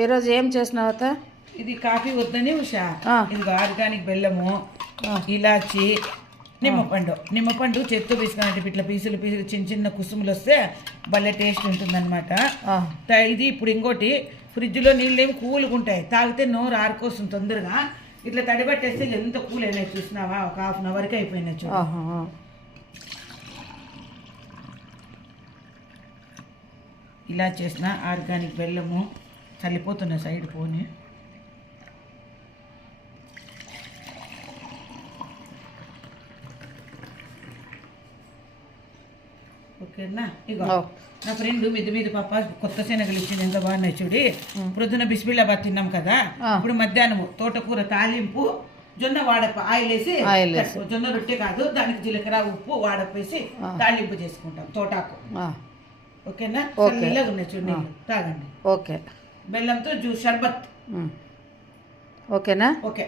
ఈరోజు ఏం చేసినావు అత్త? ఇది కాఫీ వద్దని ఉషా, ఇది ఆర్గానిక్ బెల్లము, ఇలాచి, నిమ్మపండు చెత్త పీసుకున్నట్టు ఇట్లా పీసులు చిన్న చిన్న కుసుములు వస్తే భలే టేస్ట్ ఉంటుందన్నమాట. ఇది ఇప్పుడు ఇంకోటి, ఫ్రిడ్జ్లో నీళ్ళు ఏమి కూల్గా ఉంటాయి, తాగితే నోరు ఆరుకోస్తుంది తొందరగా. ఇట్లా తడిపట్టేస్తే ఎంత కూల్ అయినాయి చూసినావా, ఒక ½ అన్ అవర్కి అయిపోయినాయి చూడు. ఇలా చేసిన ఆర్గానిక్ బెల్లము చల్లిపోతున్న సైడ్ పోని. ఓకేనా? ఇగో నా ఫ్రెండ్ మీద పాప కొత్త శనగలు ఇచ్చింది, ఎంత బాగున్నాయి చూడి. ప్రొద్దున బిస్మిల్లాబాద్ తిన్నాం కదా, ఇప్పుడు మధ్యాహ్నము తోటకూర తాలింపు, జొన్న వాడప ఆయిల్ వేసి, జొన్న రొట్టె కాదు, దానికి జీలకర్ర ఉప్పు వాడపేసి తాలింపు చేసుకుంటాం, తోటాకు. ఓకేనా? ఇలాగ ఉన్నాయి చూడండి, తాగండి. ఓకే. బెల్లంతో జ్యూస్ షర్బత్. ఓకేనా? ఓకే.